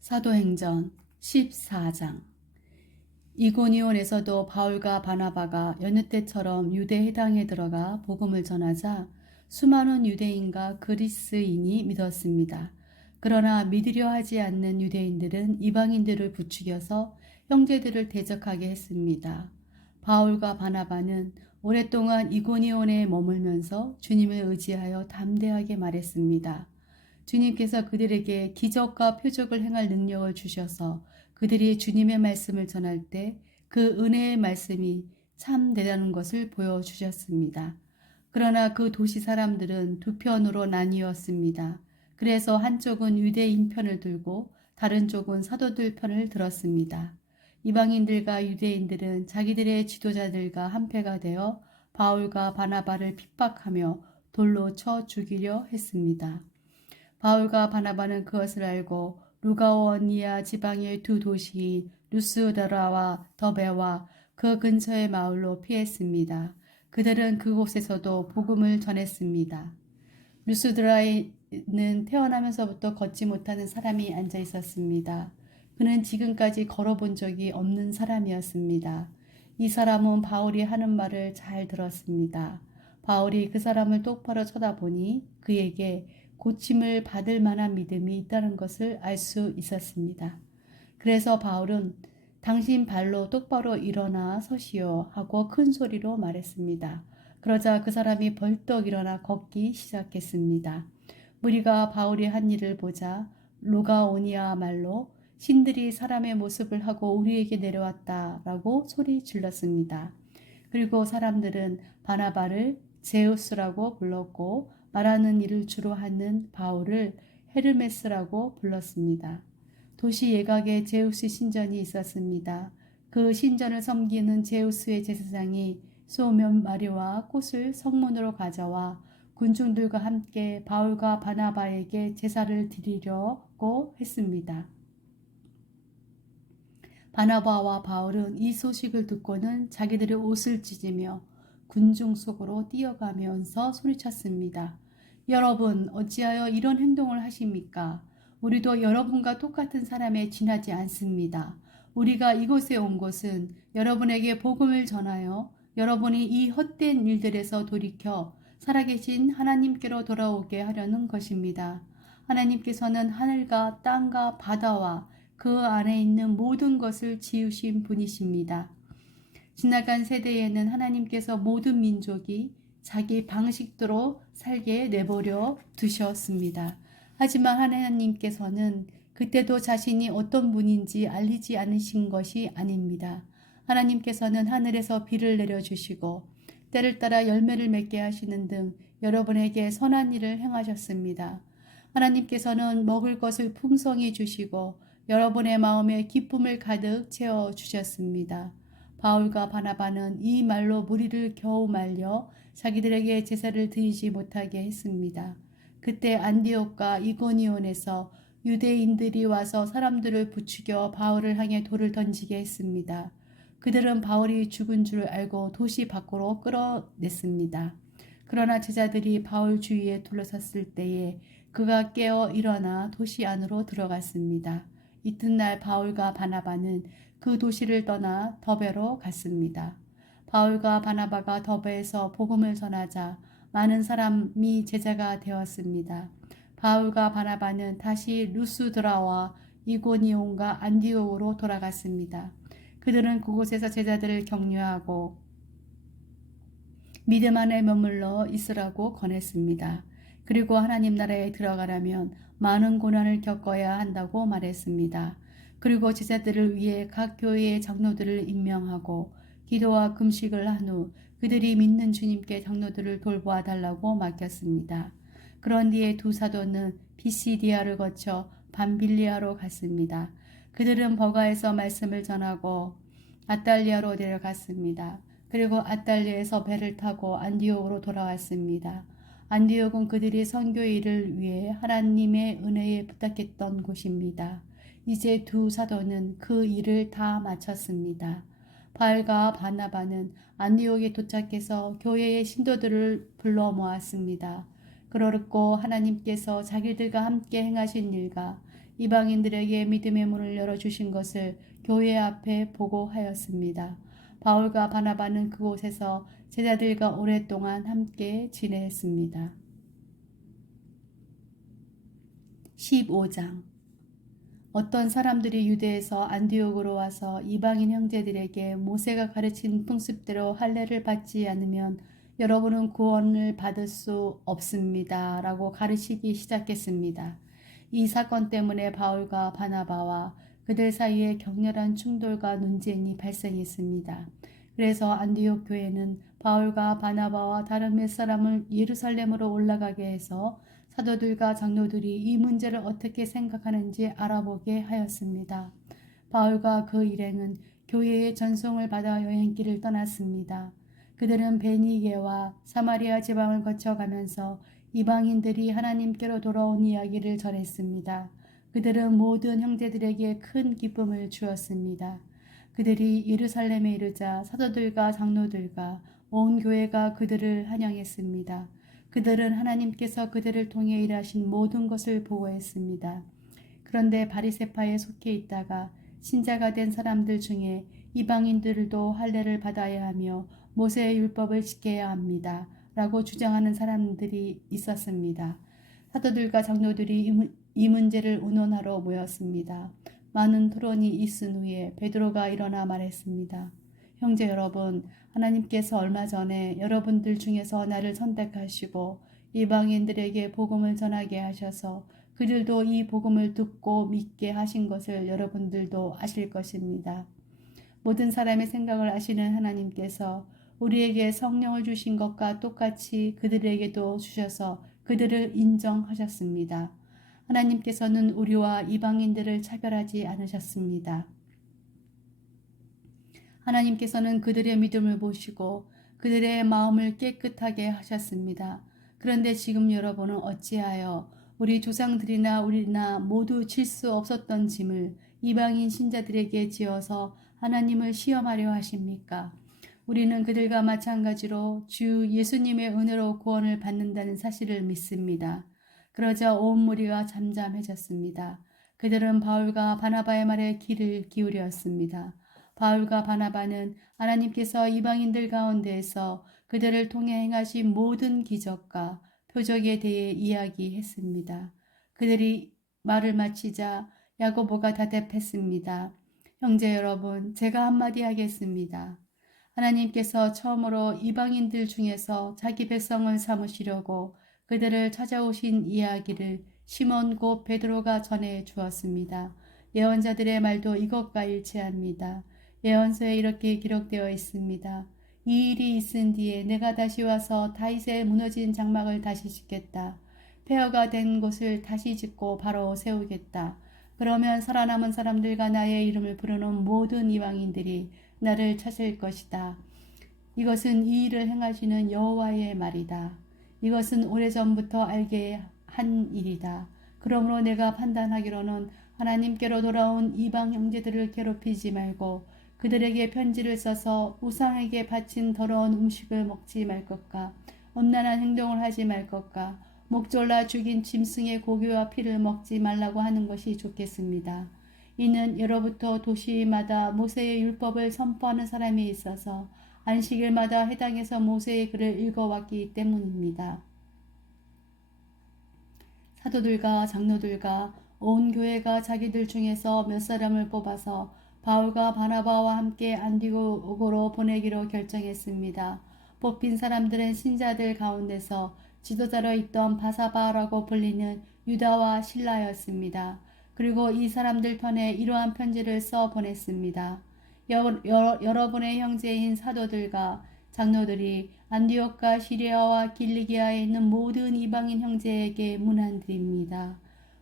사도행전 14장. 이고니온에서도 바울과 바나바가 여느 때처럼 유대 회당에 들어가 복음을 전하자 수많은 유대인과 그리스인이 믿었습니다. 그러나 믿으려 하지 않는 유대인들은 이방인들을 부추겨서 형제들을 대적하게 했습니다. 바울과 바나바는 오랫동안 이고니온에 머물면서 주님을 의지하여 담대하게 말했습니다. 주님께서 그들에게 기적과 표적을 행할 능력을 주셔서 그들이 주님의 말씀을 전할 때 그 은혜의 말씀이 참되다는 것을 보여주셨습니다. 그러나 그 도시 사람들은 두 편으로 나뉘었습니다. 그래서 한쪽은 유대인 편을 들고 다른 쪽은 사도들 편을 들었습니다. 이방인들과 유대인들은 자기들의 지도자들과 한패가 되어 바울과 바나바를 핍박하며 돌로 쳐 죽이려 했습니다. 바울과 바나바는 그것을 알고 루가오니아 지방의 두 도시인 루스드라와 더베와 그 근처의 마을로 피했습니다. 그들은 그곳에서도 복음을 전했습니다. 루스드라에는 태어나면서부터 걷지 못하는 사람이 앉아 있었습니다. 그는 지금까지 걸어본 적이 없는 사람이었습니다. 이 사람은 바울이 하는 말을 잘 들었습니다. 바울이 그 사람을 똑바로 쳐다보니 그에게 고침을 받을 만한 믿음이 있다는 것을 알 수 있었습니다. 그래서 바울은 당신 발로 똑바로 일어나 서시오 하고 큰 소리로 말했습니다. 그러자 그 사람이 벌떡 일어나 걷기 시작했습니다. 무리가 바울이 한 일을 보자 루가오니아 말로 신들이 사람의 모습을 하고 우리에게 내려왔다라고 소리 질렀습니다. 그리고 사람들은 바나바를 제우스라고 불렀고 말하는 일을 주로 하는 바울을 헤르메스라고 불렀습니다. 도시 예각에 제우스 신전이 있었습니다. 그 신전을 섬기는 제우스의 제사장이 소면 마리와 꽃을 성문으로 가져와 군중들과 함께 바울과 바나바에게 제사를 드리려고 했습니다. 바나바와 바울은 이 소식을 듣고는 자기들의 옷을 찢으며 군중 속으로 뛰어가면서 소리쳤습니다. 여러분, 어찌하여 이런 행동을 하십니까? 우리도 여러분과 똑같은 사람에 지나지 않습니다. 우리가 이곳에 온 것은 여러분에게 복음을 전하여 여러분이 이 헛된 일들에서 돌이켜 살아계신 하나님께로 돌아오게 하려는 것입니다. 하나님께서는 하늘과 땅과 바다와 그 안에 있는 모든 것을 지으신 분이십니다. 지나간 세대에는 하나님께서 모든 민족이 자기 방식대로 살게 내버려 두셨습니다. 하지만 하나님께서는 그때도 자신이 어떤 분인지 알리지 않으신 것이 아닙니다. 하나님께서는 하늘에서 비를 내려주시고 때를 따라 열매를 맺게 하시는 등 여러분에게 선한 일을 행하셨습니다. 하나님께서는 먹을 것을 풍성히 주시고 여러분의 마음에 기쁨을 가득 채워주셨습니다. 바울과 바나바는 이 말로 무리를 겨우 말려 자기들에게 제사를 드리지 못하게 했습니다. 그때 안디옥과 이고니온에서 유대인들이 와서 사람들을 부추겨 바울을 향해 돌을 던지게 했습니다. 그들은 바울이 죽은 줄 알고 도시 밖으로 끌어냈습니다. 그러나 제자들이 바울 주위에 둘러섰을 때에 그가 깨어 일어나 도시 안으로 들어갔습니다. 이튿날 바울과 바나바는 그 도시를 떠나 더베로 갔습니다. 바울과 바나바가 더베에서 복음을 전하자 많은 사람이 제자가 되었습니다. 바울과 바나바는 다시 루스드라와 이고니온과 안디옥으로 돌아갔습니다. 그들은 그곳에서 제자들을 격려하고 믿음 안에 머물러 있으라고 권했습니다. 그리고 하나님 나라에 들어가려면 많은 고난을 겪어야 한다고 말했습니다. 그리고 제자들을 위해 각 교회의 장로들을 임명하고 기도와 금식을 한 후 그들이 믿는 주님께 장로들을 돌보아 달라고 맡겼습니다. 그런 뒤에 두 사도는 비시디아를 거쳐 밤빌리아로 갔습니다. 그들은 버가에서 말씀을 전하고 아달리아로 내려갔습니다. 그리고 아달리아에서 배를 타고 안디옥으로 돌아왔습니다. 안디옥은 그들이 선교 일을 위해 하나님의 은혜에 부탁했던 곳입니다. 이제 두 사도는 그 일을 다 마쳤습니다. 바울과 바나바는 안디옥에 도착해서 교회의 신도들을 불러 모았습니다. 그러고 하나님께서 자기들과 함께 행하신 일과 이방인들에게 믿음의 문을 열어주신 것을 교회 앞에 보고하였습니다. 바울과 바나바는 그곳에서 제자들과 오랫동안 함께 지내했습니다. 15장. 어떤 사람들이 유대에서 안디옥으로 와서 이방인 형제들에게 모세가 가르친 풍습대로 할례를 받지 않으면 여러분은 구원을 받을 수 없습니다. 라고 가르치기 시작했습니다. 이 사건 때문에 바울과 바나바와 그들 사이에 격렬한 충돌과 논쟁이 발생했습니다. 그래서 안디옥 교회는 바울과 바나바와 다른 몇 사람을 예루살렘으로 올라가게 해서 사도들과 장로들이 이 문제를 어떻게 생각하는지 알아보게 하였습니다. 바울과 그 일행은 교회의 전송을 받아 여행길을 떠났습니다. 그들은 베니게와 사마리아 지방을 거쳐가면서 이방인들이 하나님께로 돌아온 이야기를 전했습니다. 그들은 모든 형제들에게 큰 기쁨을 주었습니다. 그들이 예루살렘에 이르자 사도들과 장로들과 온 교회가 그들을 환영했습니다. 그들은 하나님께서 그들을 통해 일하신 모든 것을 보고했습니다. 그런데 바리새파에 속해 있다가 신자가 된 사람들 중에 이방인들도 할례를 받아야 하며 모세의 율법을 지켜야 합니다. 라고 주장하는 사람들이 있었습니다. 사도들과 장로들이 이 문제를 의논하러 모였습니다. 많은 토론이 있은 후에 베드로가 일어나 말했습니다. 형제 여러분, 하나님께서 얼마 전에 여러분들 중에서 나를 선택하시고 이방인들에게 복음을 전하게 하셔서 그들도 이 복음을 듣고 믿게 하신 것을 여러분들도 아실 것입니다. 모든 사람의 생각을 아시는 하나님께서 우리에게 성령을 주신 것과 똑같이 그들에게도 주셔서 그들을 인정하셨습니다. 하나님께서는 우리와 이방인들을 차별하지 않으셨습니다. 하나님께서는 그들의 믿음을 보시고 그들의 마음을 깨끗하게 하셨습니다. 그런데 지금 여러분은 어찌하여 우리 조상들이나 우리나 모두 질 수 없었던 짐을 이방인 신자들에게 지어서 하나님을 시험하려 하십니까? 우리는 그들과 마찬가지로 주 예수님의 은혜로 구원을 받는다는 사실을 믿습니다. 그러자 온 무리가 잠잠해졌습니다. 그들은 바울과 바나바의 말에 귀를 기울였습니다. 바울과 바나바는 하나님께서 이방인들 가운데에서 그들을 통해 행하신 모든 기적과 표적에 대해 이야기했습니다. 그들이 말을 마치자 야고보가 대답했습니다. 형제 여러분, 제가 한마디 하겠습니다. 하나님께서 처음으로 이방인들 중에서 자기 백성을 삼으시려고 그들을 찾아오신 이야기를 시몬 곧 베드로가 전해 주었습니다. 예언자들의 말도 이것과 일치합니다. 예언서에 이렇게 기록되어 있습니다. 이 일이 있은 뒤에 내가 다시 와서 다윗의 무너진 장막을 다시 짓겠다. 폐허가 된 곳을 다시 짓고 바로 세우겠다. 그러면 살아남은 사람들과 나의 이름을 부르는 모든 이방인들이 나를 찾을 것이다. 이것은 이 일을 행하시는 여호와의 말이다. 이것은 오래전부터 알게 한 일이다. 그러므로 내가 판단하기로는 하나님께로 돌아온 이방 형제들을 괴롭히지 말고 그들에게 편지를 써서 우상에게 바친 더러운 음식을 먹지 말 것과 음란한 행동을 하지 말 것과 목졸라 죽인 짐승의 고기와 피를 먹지 말라고 하는 것이 좋겠습니다. 이는 예로부터 도시마다 모세의 율법을 선포하는 사람이 있어서 안식일마다 해당에서 모세의 글을 읽어왔기 때문입니다. 사도들과 장로들과 온 교회가 자기들 중에서 몇 사람을 뽑아서 바울과 바나바와 함께 안디옥으로 보내기로 결정했습니다. 뽑힌 사람들은 신자들 가운데서 지도자로 있던 바사바라고 불리는 유다와 실라였습니다. 그리고 이 사람들 편에 이러한 편지를 써 보냈습니다. 여러분의 형제인 사도들과 장로들이 안디옥과 시리아와 길리기아에 있는 모든 이방인 형제에게 문안드립니다.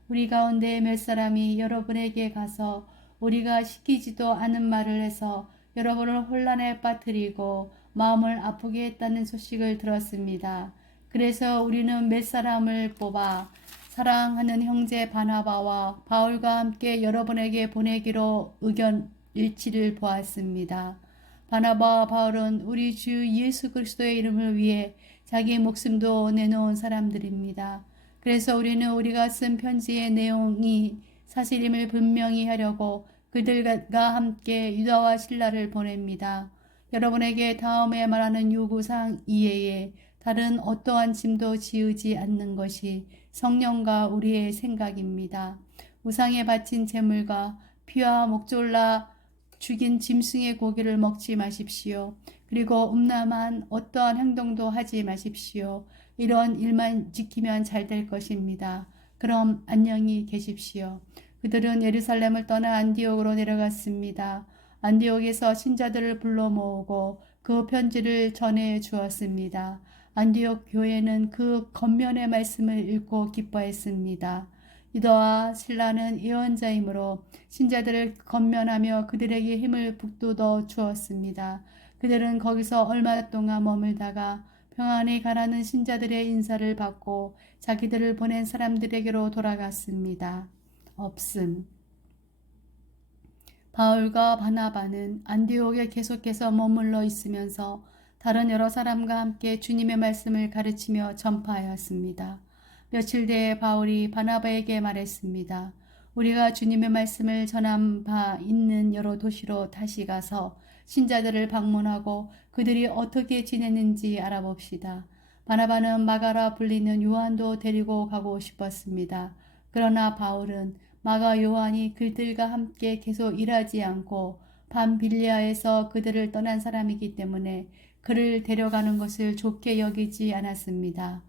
우리 가운데 몇 사람이 여러분에게 가서 우리가 시키지도 않은 말을 해서 여러분을 혼란에 빠뜨리고 마음을 아프게 했다는 소식을 들었습니다. 그래서 우리는 몇 사람을 뽑아 사랑하는 형제 바나바와 바울과 함께 여러분에게 보내기로 의견 일치를 보았습니다. 바나바와 바울은 우리 주 예수 그리스도의 이름을 위해 자기 목숨도 내놓은 사람들입니다. 그래서 우리는 우리가 쓴 편지의 내용이 사실임을 분명히 하려고 그들과 함께 유다와 신라를 보냅니다. 여러분에게 다음에 말하는 요구사항 이외에 다른 어떠한 짐도 지우지 않는 것이 성령과 우리의 생각입니다. 우상에 바친 제물과 피와 목졸라 죽인 짐승의 고기를 먹지 마십시오. 그리고 음란한 어떠한 행동도 하지 마십시오. 이런 일만 지키면 잘 될 것입니다. 그럼 안녕히 계십시오. 그들은 예루살렘을 떠나 안디옥으로 내려갔습니다. 안디옥에서 신자들을 불러 모으고 그 편지를 전해 주었습니다. 안디옥 교회는 그 겉면의 말씀을 읽고 기뻐했습니다. 유다와 신라는 예언자이므로 신자들을 건면하며 그들에게 힘을 북돋워 주었습니다. 그들은 거기서 얼마 동안 머물다가 평안히 가라는 신자들의 인사를 받고 자기들을 보낸 사람들에게로 돌아갔습니다. 없음. 바울과 바나바는 안디옥에 계속해서 머물러 있으면서 다른 여러 사람과 함께 주님의 말씀을 가르치며 전파하였습니다. 며칠 뒤에 바울이 바나바에게 말했습니다. 우리가 주님의 말씀을 전한 바 있는 여러 도시로 다시 가서 신자들을 방문하고 그들이 어떻게 지냈는지 알아봅시다. 바나바는 마가라 불리는 요한도 데리고 가고 싶었습니다. 그러나 바울은 마가 요한이 그들과 함께 계속 일하지 않고 밤빌리아에서 그들을 떠난 사람이기 때문에 그를 데려가는 것을 좋게 여기지 않았습니다.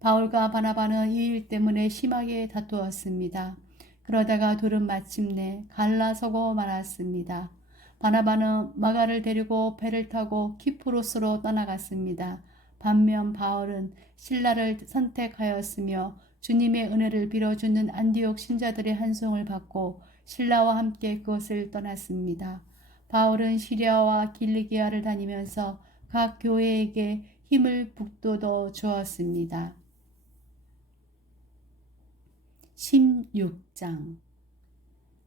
바울과 바나바는 이 일 때문에 심하게 다투었습니다. 그러다가 둘은 마침내 갈라서고 말았습니다. 바나바는 마가를 데리고 배를 타고 키프로스로 떠나갔습니다. 반면 바울은 신라를 선택하였으며 주님의 은혜를 빌어주는 안디옥 신자들의 한송을 받고 신라와 함께 그것을 떠났습니다. 바울은 시리아와 길리기아를 다니면서 각 교회에게 힘을 북돋워 주었습니다. 16장.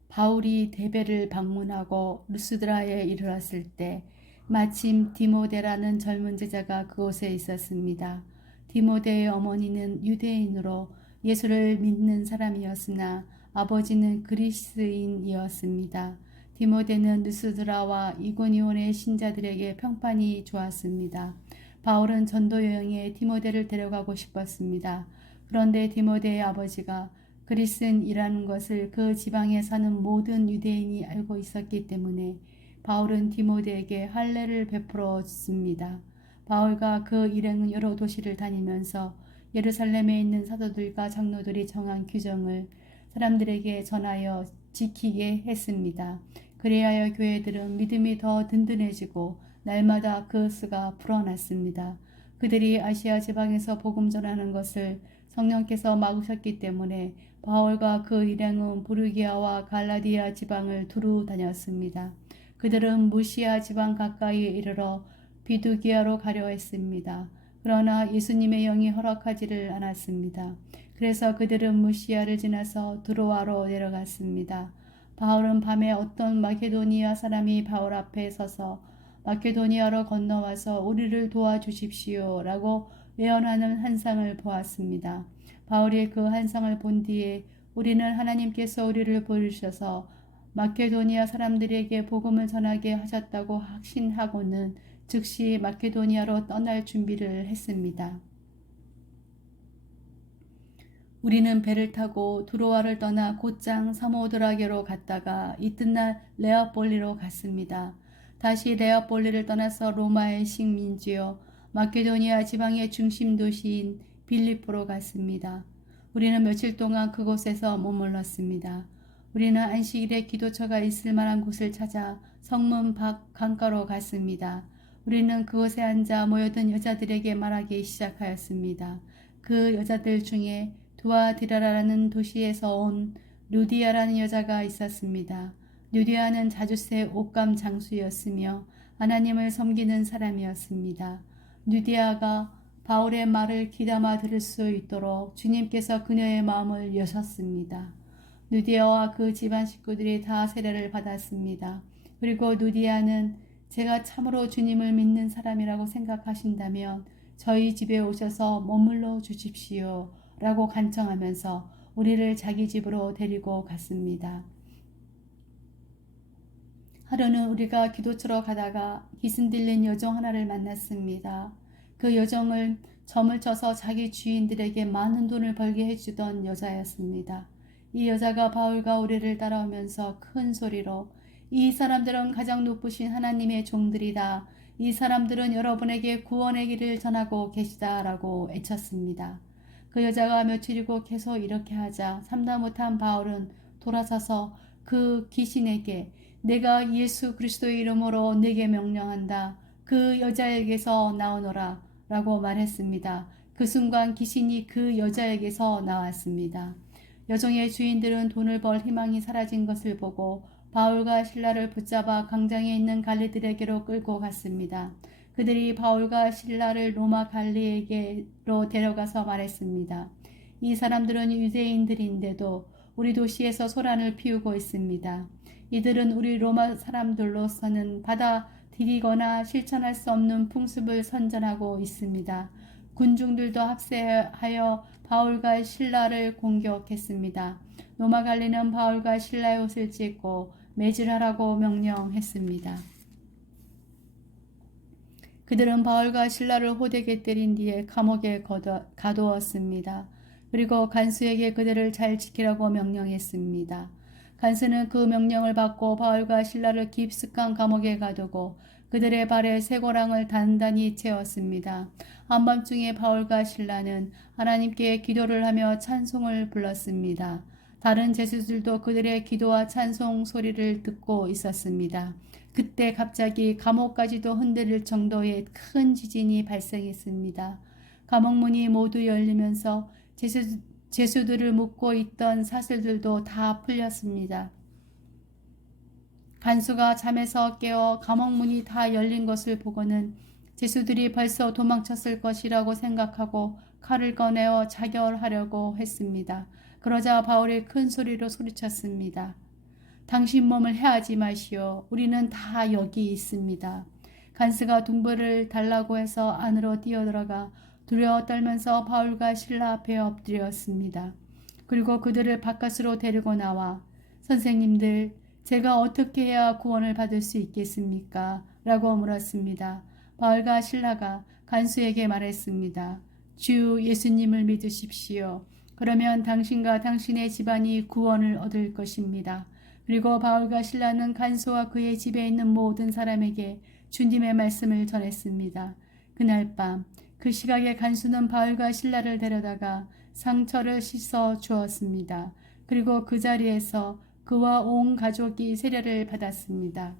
바울이 데베를 방문하고 루스드라에 이르렀을 때 마침 디모데라는 젊은 제자가 그곳에 있었습니다. 디모데의 어머니는 유대인으로 예수를 믿는 사람이었으나 아버지는 그리스인이었습니다. 디모데는 루스드라와 이고니온의 신자들에게 평판이 좋았습니다. 바울은 전도 여행에 디모데를 데려가고 싶었습니다. 그런데 디모데의 아버지가 그리스인이라는 것을 그 지방에 사는 모든 유대인이 알고 있었기 때문에 바울은 디모데에게 할례를 베풀어 줬습니다. 바울과 그 일행은 여러 도시를 다니면서 예루살렘에 있는 사도들과 장로들이 정한 규정을 사람들에게 전하여 지키게 했습니다. 그리하여 교회들은 믿음이 더 든든해지고 날마다 그 수가 불어났습니다. 그들이 아시아 지방에서 복음 전하는 것을 성령께서 막으셨기 때문에 바울과 그 일행은 부르기아와 갈라디아 지방을 두루 다녔습니다. 그들은 무시아 지방 가까이에 이르러 비두기아로 가려 했습니다. 그러나 예수님의 영이 허락하지를 않았습니다. 그래서 그들은 무시아를 지나서 드로아로 내려갔습니다. 바울은 밤에 어떤 마케도니아 사람이 바울 앞에 서서 마케도니아로 건너와서 우리를 도와주십시오 라고 외언하는 환상을 보았습니다. 바울이 그 환상을 본 뒤에 우리는 하나님께서 우리를 부르셔서 마케도니아 사람들에게 복음을 전하게 하셨다고 확신하고는 즉시 마케도니아로 떠날 준비를 했습니다. 우리는 배를 타고 두로아를 떠나 곧장 사모드라게로 갔다가 이튿날 레아폴리로 갔습니다. 다시 레아폴리를 떠나서 로마의 식민지요 마케도니아 지방의 중심 도시인 빌립보로 갔습니다. 우리는 며칠 동안 그곳에서 머물렀습니다. 우리는 안식일에 기도처가 있을 만한 곳을 찾아 성문 밖 강가로 갔습니다. 우리는 그곳에 앉아 모여든 여자들에게 말하기 시작하였습니다. 그 여자들 중에 두아디라라는 도시에서 온 루디아라는 여자가 있었습니다. 루디아는 자주새 옷감 장수였으며 하나님을 섬기는 사람이었습니다. 루디아가 바울의 말을 귀담아 들을 수 있도록 주님께서 그녀의 마음을 여셨습니다. 누디아와 그 집안 식구들이 다 세례를 받았습니다. 그리고 누디아는 제가 참으로 주님을 믿는 사람이라고 생각하신다면 저희 집에 오셔서 머물러 주십시오 라고 간청하면서 우리를 자기 집으로 데리고 갔습니다. 하루는 우리가 기도처러 가다가 기승 들린 여종 하나를 만났습니다. 그 여종은 점을 쳐서 자기 주인들에게 많은 돈을 벌게 해주던 여자였습니다. 이 여자가 바울과 우리를 따라오면서 큰 소리로 이 사람들은 가장 높으신 하나님의 종들이다. 이 사람들은 여러분에게 구원의 길을 전하고 계시다라고 외쳤습니다. 그 여자가 며칠이고 계속 이렇게 하자 참다 못한 바울은 돌아서서 그 귀신에게 내가 예수 그리스도의 이름으로 네게 명령한다. 그 여자에게서 나오너라 라고 말했습니다. 그 순간 귀신이 그 여자에게서 나왔습니다. 여종의 주인들은 돈을 벌 희망이 사라진 것을 보고 바울과 실라를 붙잡아 광장에 있는 갈리들에게로 끌고 갔습니다. 그들이 바울과 실라를 로마 갈리에게로 데려가서 말했습니다. 이 사람들은 유대인들인데도 우리 도시에서 소란을 피우고 있습니다. 이들은 우리 로마 사람들로서는 받아들이거나 실천할 수 없는 풍습을 선전하고 있습니다. 군중들도 합세하여 바울과 실라를 공격했습니다. 로마 관리는 바울과 실라의 옷을 찢고 매질하라고 명령했습니다. 그들은 바울과 실라를 호되게 때린 뒤에 감옥에 가두었습니다. 그리고 간수에게 그들을 잘 지키라고 명령했습니다. 간수는 그 명령을 받고 바울과 실라를 깊숙한 감옥에 가두고 그들의 발에 쇠고랑을 단단히 채웠습니다. 한밤중에 바울과 실라는 하나님께 기도를 하며 찬송을 불렀습니다. 다른 제수들도 그들의 기도와 찬송 소리를 듣고 있었습니다. 그때 갑자기 감옥까지도 흔들릴 정도의 큰 지진이 발생했습니다. 감옥문이 모두 열리면서 제수들을 묶고 있던 사슬들도 다 풀렸습니다. 간수가 잠에서 깨어 감옥문이 다 열린 것을 보고는 제수들이 벌써 도망쳤을 것이라고 생각하고 칼을 꺼내어 자결하려고 했습니다. 그러자 바울이 큰 소리로 소리쳤습니다. 당신 몸을 해하지 마시오. 우리는 다 여기 있습니다. 간수가 둥벌을 달라고 해서 안으로 뛰어들어가 두려워 떨면서 바울과 실라 앞에 엎드렸습니다. 그리고 그들을 바깥으로 데리고 나와 선생님들, 제가 어떻게 해야 구원을 받을 수 있겠습니까? 라고 물었습니다. 바울과 실라가 간수에게 말했습니다. 주 예수님을 믿으십시오. 그러면 당신과 당신의 집안이 구원을 얻을 것입니다. 그리고 바울과 실라는 간수와 그의 집에 있는 모든 사람에게 주님의 말씀을 전했습니다. 그날 밤 그 시각에 간수는 바울과 실라를 데려다가 상처를 씻어 주었습니다. 그리고 그 자리에서 그와 온 가족이 세례를 받았습니다.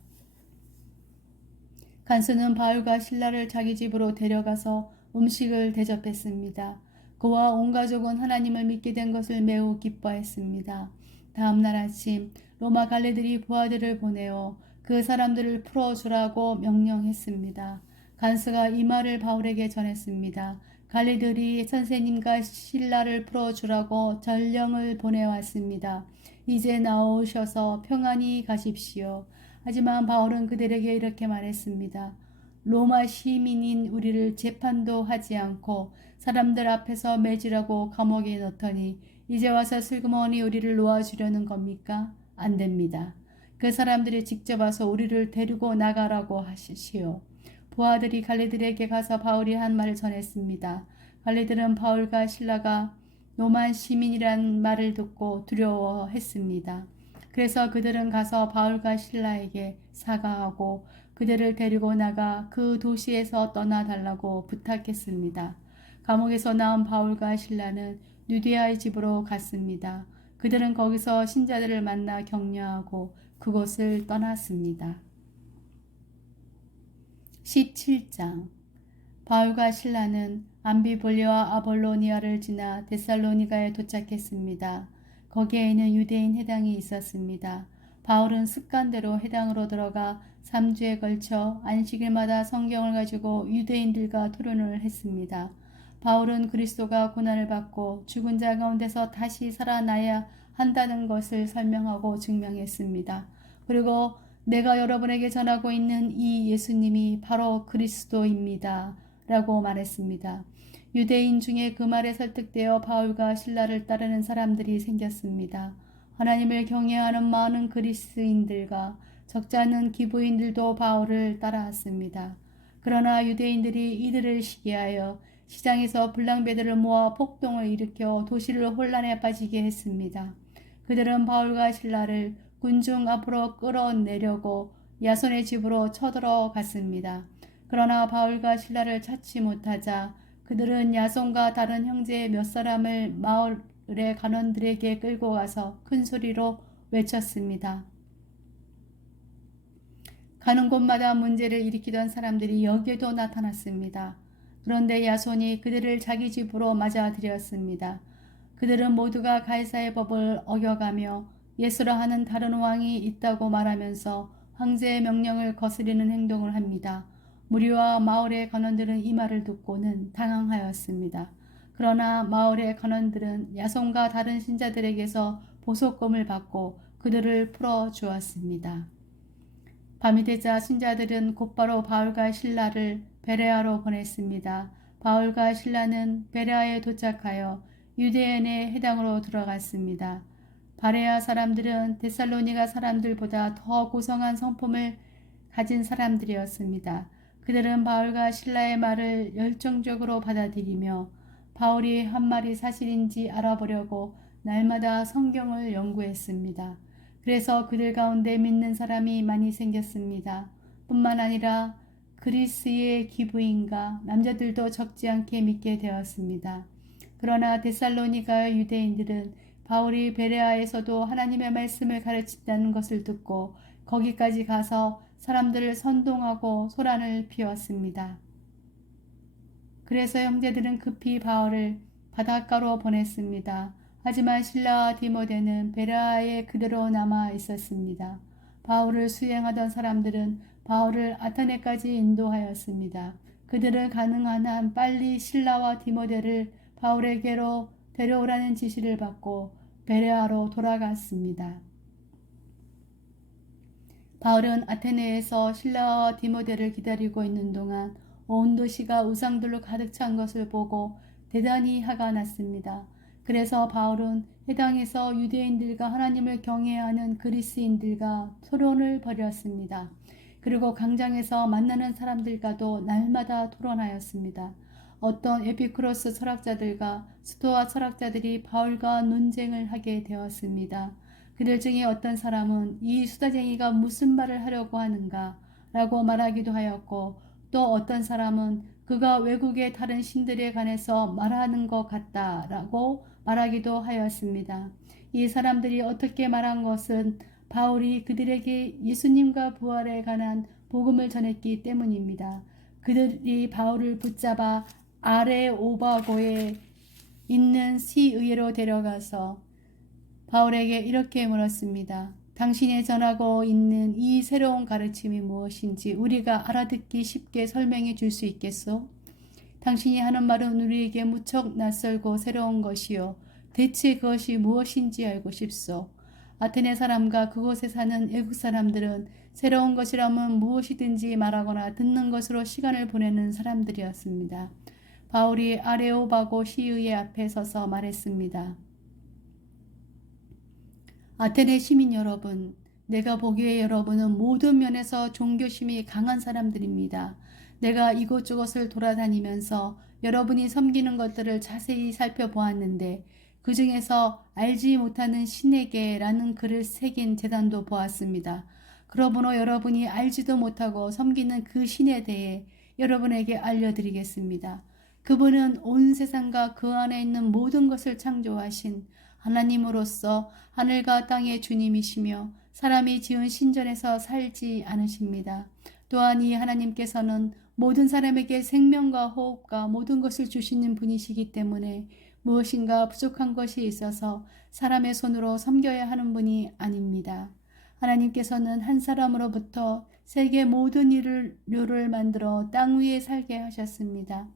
간수는 바울과 실라를 자기 집으로 데려가서 음식을 대접했습니다. 그와 온 가족은 하나님을 믿게 된 것을 매우 기뻐했습니다. 다음 날 아침 로마 관리들이 부하들을 보내어 그 사람들을 풀어주라고 명령했습니다. 간수가 이 말을 바울에게 전했습니다. 관리들이 선생님과 실라를 풀어주라고 전령을 보내왔습니다. 이제 나오셔서 평안히 가십시오. 하지만 바울은 그들에게 이렇게 말했습니다. 로마 시민인 우리를 재판도 하지 않고 사람들 앞에서 매질하고 감옥에 넣더니 이제 와서 슬그머니 우리를 놓아주려는 겁니까? 안 됩니다. 그 사람들이 직접 와서 우리를 데리고 나가라고 하시오. 부하들이 관리들에게 가서 바울이 한 말을 전했습니다. 관리들은 바울과 실라가 로마 시민이란 말을 듣고 두려워했습니다. 그래서 그들은 가서 바울과 실라에게 사과하고 그들을 데리고 나가 그 도시에서 떠나달라고 부탁했습니다. 감옥에서 나온 바울과 실라는 유대아의 집으로 갔습니다. 그들은 거기서 신자들을 만나 격려하고 그곳을 떠났습니다. 17장 바울과 실라는 암비볼리와 아볼로니아를 지나 데살로니가에 도착했습니다. 거기에는 유대인 회당이 있었습니다. 바울은 습관대로 회당으로 들어가 3주에 걸쳐 안식일마다 성경을 가지고 유대인들과 토론을 했습니다. 바울은 그리스도가 고난을 받고 죽은 자 가운데서 다시 살아나야 한다는 것을 설명하고 증명했습니다. 그리고 내가 여러분에게 전하고 있는 이 예수님이 바로 그리스도입니다. 라고 말했습니다. 유대인 중에 그 말에 설득되어 바울과 실라를 따르는 사람들이 생겼습니다. 하나님을 경외하는 많은 그리스인들과 적지 않은 기부인들도 바울을 따라왔습니다. 그러나 유대인들이 이들을 시기하여 시장에서 불량배들을 모아 폭동을 일으켜 도시를 혼란에 빠지게 했습니다. 그들은 바울과 실라를 군중 앞으로 끌어내려고 야손의 집으로 쳐들어갔습니다. 그러나 바울과 실라를 찾지 못하자 그들은 야손과 다른 형제 몇 사람을 마을의 간원들에게 끌고 가서 큰 소리로 외쳤습니다. 가는 곳마다 문제를 일으키던 사람들이 여기에도 나타났습니다. 그런데 야손이 그들을 자기 집으로 맞아들였습니다. 그들은 모두가 가이사의 법을 어겨가며 예수라 하는 다른 왕이 있다고 말하면서 황제의 명령을 거스리는 행동을 합니다. 무리와 마을의 간원들은 이 말을 듣고는 당황하였습니다. 그러나 마을의 간원들은 야손과 다른 신자들에게서 보석금을 받고 그들을 풀어주었습니다. 밤이 되자 신자들은 곧바로 바울과 실라를 베레아로 보냈습니다. 바울과 실라는 베레아에 도착하여 유대인의 회당으로 들어갔습니다. 바레아 사람들은 데살로니가 사람들보다 더 고성한 성품을 가진 사람들이었습니다. 그들은 바울과 실라의 말을 열정적으로 받아들이며 바울이 한 말이 사실인지 알아보려고 날마다 성경을 연구했습니다. 그래서 그들 가운데 믿는 사람이 많이 생겼습니다. 뿐만 아니라 그리스의 기부인과 남자들도 적지 않게 믿게 되었습니다. 그러나 데살로니가 유대인들은 바울이 베레아에서도 하나님의 말씀을 가르친다는 것을 듣고 거기까지 가서 사람들을 선동하고 소란을 피웠습니다. 그래서 형제들은 급히 바울을 바닷가로 보냈습니다. 하지만 실라와 디모데는 베레아에 그대로 남아 있었습니다. 바울을 수행하던 사람들은 바울을 아테네까지 인도하였습니다. 그들은 가능한 한 빨리 실라와 디모데를 바울에게로 데려오라는 지시를 받고 베레아로 돌아갔습니다. 바울은 아테네에서 실라와 디모데를 기다리고 있는 동안 온 도시가 우상들로 가득 찬 것을 보고 대단히 화가 났습니다. 그래서 바울은 회당에서 유대인들과 하나님을 경외하는 그리스인들과 토론을 벌였습니다. 그리고 광장에서 만나는 사람들과도 날마다 토론하였습니다. 어떤 에피쿠로스 철학자들과 스토아 철학자들이 바울과 논쟁을 하게 되었습니다. 그들 중에 어떤 사람은 이 수다쟁이가 무슨 말을 하려고 하는가 라고 말하기도 하였고, 또 어떤 사람은 그가 외국의 다른 신들에 관해서 말하는 것 같다라고 말하기도 하였습니다. 이 사람들이 어떻게 말한 것은 바울이 그들에게 예수님과 부활에 관한 복음을 전했기 때문입니다. 그들이 바울을 붙잡아 아레오바고에 있는 시의회로 데려가서 바울에게 이렇게 물었습니다. 당신이 전하고 있는 이 새로운 가르침이 무엇인지 우리가 알아듣기 쉽게 설명해 줄 수 있겠소? 당신이 하는 말은 우리에게 무척 낯설고 새로운 것이요. 대체 그것이 무엇인지 알고 싶소. 아테네 사람과 그곳에 사는 애국 사람들은 새로운 것이라면 무엇이든지 말하거나 듣는 것으로 시간을 보내는 사람들이었습니다. 바울이 아레오바고 시의회 앞에 서서 말했습니다. 아테네 시민 여러분, 내가 보기에 여러분은 모든 면에서 종교심이 강한 사람들입니다. 내가 이곳저곳을 돌아다니면서 여러분이 섬기는 것들을 자세히 살펴보았는데 그 중에서 알지 못하는 신에게라는 글을 새긴 제단도 보았습니다. 그러므로 여러분이 알지도 못하고 섬기는 그 신에 대해 여러분에게 알려드리겠습니다. 그분은 온 세상과 그 안에 있는 모든 것을 창조하신 하나님으로서 하늘과 땅의 주님이시며 사람이 지은 신전에서 살지 않으십니다. 또한 이 하나님께서는 모든 사람에게 생명과 호흡과 모든 것을 주시는 분이시기 때문에 무엇인가 부족한 것이 있어서 사람의 손으로 섬겨야 하는 분이 아닙니다. 하나님께서는 한 사람으로부터 세계 모든 인류를 만들어 땅 위에 살게 하셨습니다.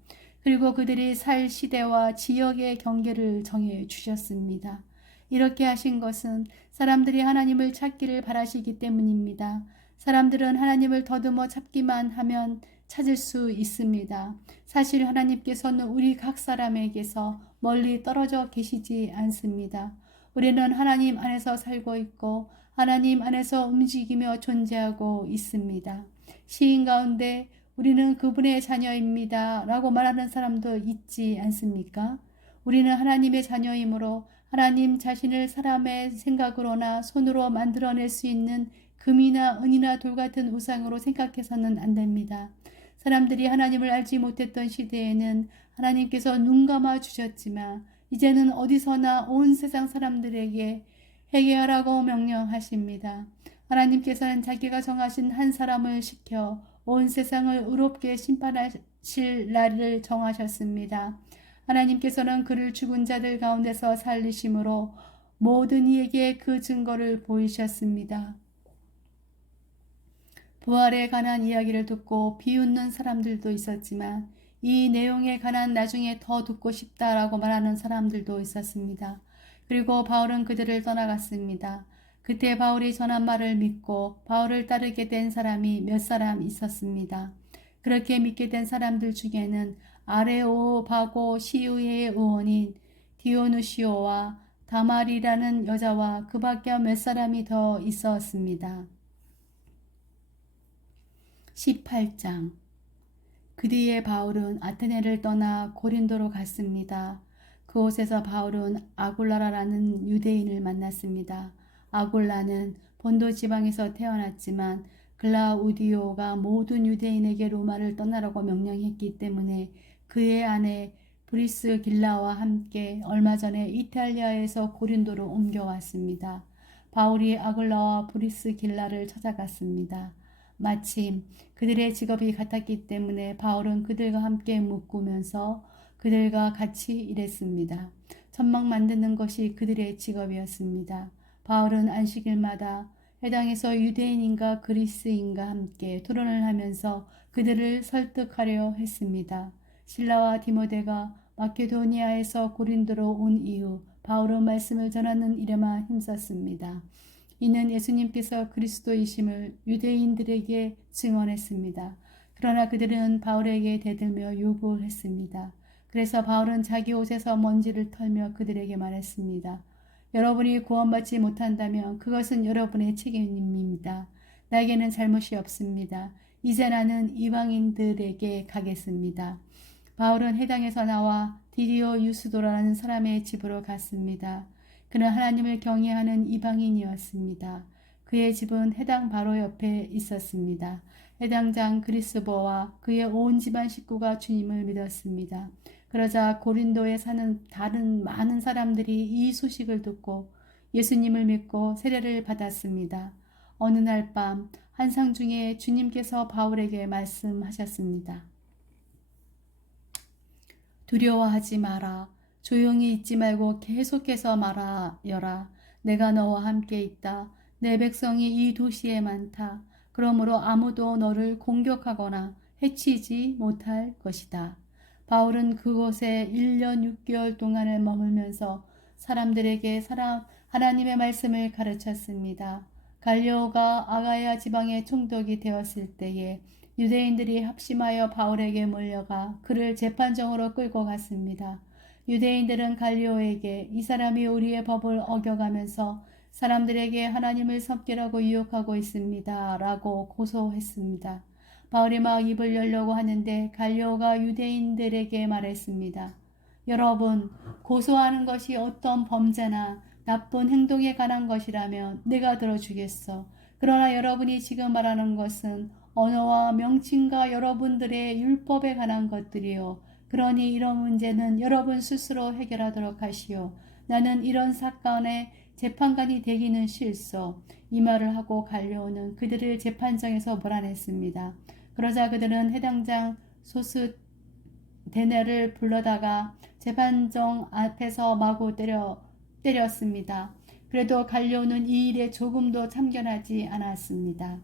그리고 그들이 살 시대와 지역의 경계를 정해 주셨습니다. 이렇게 하신 것은 사람들이 하나님을 찾기를 바라시기 때문입니다. 사람들은 하나님을 더듬어 찾기만 하면 찾을 수 있습니다. 사실 하나님께서는 우리 각 사람에게서 멀리 떨어져 계시지 않습니다. 우리는 하나님 안에서 살고 있고 하나님 안에서 움직이며 존재하고 있습니다. 시인 가운데 우리는 그분의 자녀입니다 라고 말하는 사람도 있지 않습니까? 우리는 하나님의 자녀이므로 하나님 자신을 사람의 생각으로나 손으로 만들어낼 수 있는 금이나 은이나 돌 같은 우상으로 생각해서는 안 됩니다. 사람들이 하나님을 알지 못했던 시대에는 하나님께서 눈 감아 주셨지만 이제는 어디서나 온 세상 사람들에게 회개하라고 명령하십니다. 하나님께서는 자기가 정하신 한 사람을 시켜 온 세상을 의롭게 심판하실 날을 정하셨습니다. 하나님께서는 그를 죽은 자들 가운데서 살리심으로 모든 이에게 그 증거를 보이셨습니다. 부활에 관한 이야기를 듣고 비웃는 사람들도 있었지만 이 내용에 관한 나중에 더 듣고 싶다라고 말하는 사람들도 있었습니다. 그리고 바울은 그들을 떠나갔습니다. 그때 바울이 전한 말을 믿고 바울을 따르게 된 사람이 몇 사람 있었습니다. 그렇게 믿게 된 사람들 중에는 아레오바고 시우의 의원인 디오누시오와 다말이라는 여자와 그 밖에 몇 사람이 더 있었습니다. 18장. 그 뒤에 바울은 아테네를 떠나 고린도로 갔습니다. 그곳에서 바울은 아굴라라는 유대인을 만났습니다. 아굴라는 본도 지방에서 태어났지만 글라우디오가 모든 유대인에게 로마를 떠나라고 명령했기 때문에 그의 아내 브리스길라와 함께 얼마 전에 이탈리아에서 고린도로 옮겨왔습니다. 바울이 아굴라와 브리스길라를 찾아갔습니다. 마침 그들의 직업이 같았기 때문에 바울은 그들과 함께 묶으면서 그들과 같이 일했습니다. 천막 만드는 것이 그들의 직업이었습니다. 바울은 안식일마다 해당에서 유대인인가 그리스인과 함께 토론을 하면서 그들을 설득하려 했습니다. 실라와 디모데가 마케도니아에서 고린도로 온 이후 바울은 말씀을 전하는 일에만 힘썼습니다. 이는 예수님께서 그리스도이심을 유대인들에게 증언했습니다. 그러나 그들은 바울에게 대들며 욕을 했습니다. 그래서 바울은 자기 옷에서 먼지를 털며 그들에게 말했습니다. 여러분이 구원받지 못한다면 그것은 여러분의 책임입니다. 나에게는 잘못이 없습니다. 이제 나는 이방인들에게 가겠습니다. 바울은 해당에서 나와 디디오 유스도라는 사람의 집으로 갔습니다. 그는 하나님을 경외하는 이방인이었습니다. 그의 집은 해당 바로 옆에 있었습니다. 해당장 그리스보와 그의 온 집안 식구가 주님을 믿었습니다. 그러자 고린도에 사는 다른 많은 사람들이 이 소식을 듣고 예수님을 믿고 세례를 받았습니다. 어느 날 밤 환상 중에 주님께서 바울에게 말씀하셨습니다. 두려워하지 마라. 조용히 있지 말고 계속해서 말하여라. 내가 너와 함께 있다. 내 백성이 이 도시에 많다. 그러므로 아무도 너를 공격하거나 해치지 못할 것이다. 바울은 그곳에 1년 6개월 동안을 머물면서 사람들에게 하나님의 말씀을 가르쳤습니다. 갈리오가 아가야 지방의 총독이 되었을 때에 유대인들이 합심하여 바울에게 몰려가 그를 재판정으로 끌고 갔습니다. 유대인들은 갈리오에게 이 사람이 우리의 법을 어겨가면서 사람들에게 하나님을 섬기라고 유혹하고 있습니다. 라고 고소했습니다. 바울이 막 입을 열려고 하는데 갈리오가 유대인들에게 말했습니다. 여러분, 고소하는 것이 어떤 범죄나 나쁜 행동에 관한 것이라면 내가 들어주겠어. 그러나 여러분이 지금 말하는 것은 언어와 명칭과 여러분들의 율법에 관한 것들이요. 그러니 이런 문제는 여러분 스스로 해결하도록 하시오. 나는 이런 사건의 재판관이 되기는 싫소. 이 말을 하고 갈리오는 그들을 재판정에서 몰아냈습니다. 그러자 그들은 해당장 소스데네를 불러다가 재판정 앞에서 마구 때렸습니다. 그래도 갈리오는 이 일에 조금도 참견하지 않았습니다.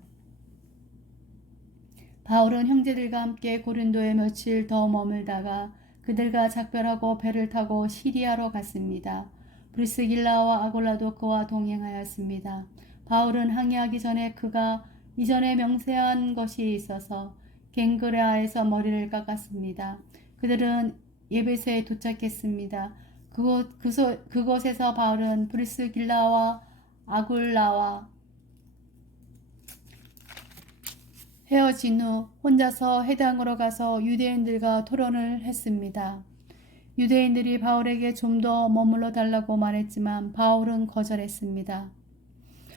바울은 형제들과 함께 고린도에 며칠 더 머물다가 그들과 작별하고 배를 타고 시리아로 갔습니다. 브리스길라와 아골라도 그와 동행하였습니다. 바울은 항해하기 전에 그가 이전에 명세한 것이 있어서 갱그라에서 머리를 깎았습니다. 그들은 예베소에 도착했습니다. 그곳에서 바울은 브리스길라와 아굴라와 헤어진 후 혼자서 해당으로 가서 유대인들과 토론을 했습니다. 유대인들이 바울에게 좀 더 머물러 달라고 말했지만 바울은 거절했습니다.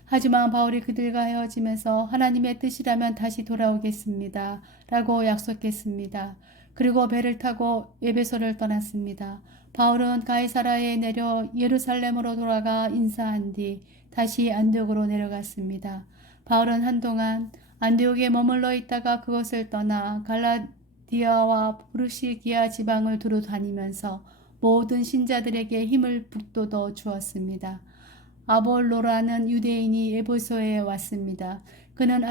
하지만 바울이 그들과 헤어지면서 하나님의 뜻이라면 다시 돌아오겠습니다. 라고 약속했습니다. 그리고 배를 타고 에베소를 떠났습니다. 바울은 가이사라에 내려 예루살렘으로 돌아가 인사한 뒤 다시 안디옥으로 내려갔습니다. 바울은 한동안 안디옥에 머물러 있다가 그것을 떠나 갈라디아와 프루시기아 지방을 두루 다니면서 모든 신자들에게 힘을 북돋워 주었습니다. 아볼로라는 유대인이 에베소에 왔습니다. 그는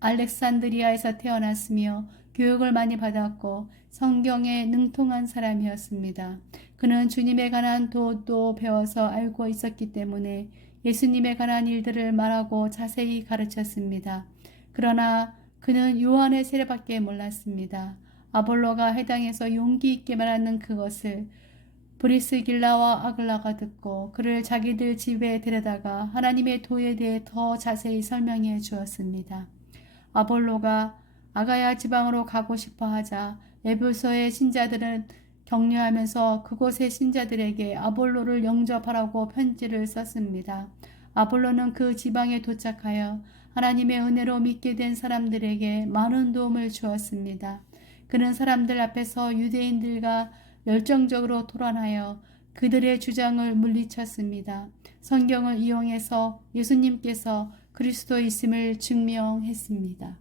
알렉산드리아에서 태어났으며 교육을 많이 받았고 성경에 능통한 사람이었습니다. 그는 주님에 관한 도도 배워서 알고 있었기 때문에 예수님에 관한 일들을 말하고 자세히 가르쳤습니다. 그러나 그는 요한의 세례밖에 몰랐습니다. 아볼로가 해당에서 용기 있게 말하는 그것을 브리스길라와 아글라가 듣고 그를 자기들 집에 데려다가 하나님의 도에 대해 더 자세히 설명해 주었습니다. 아볼로가 아가야 지방으로 가고 싶어 하자 에베소의 신자들은 격려하면서 그곳의 신자들에게 아볼로를 영접하라고 편지를 썼습니다. 아볼로는 그 지방에 도착하여 하나님의 은혜로 믿게 된 사람들에게 많은 도움을 주었습니다. 그는 사람들 앞에서 유대인들과 열정적으로 토론하여 그들의 주장을 물리쳤습니다. 성경을 이용해서 예수님께서 그리스도이심을 증명했습니다.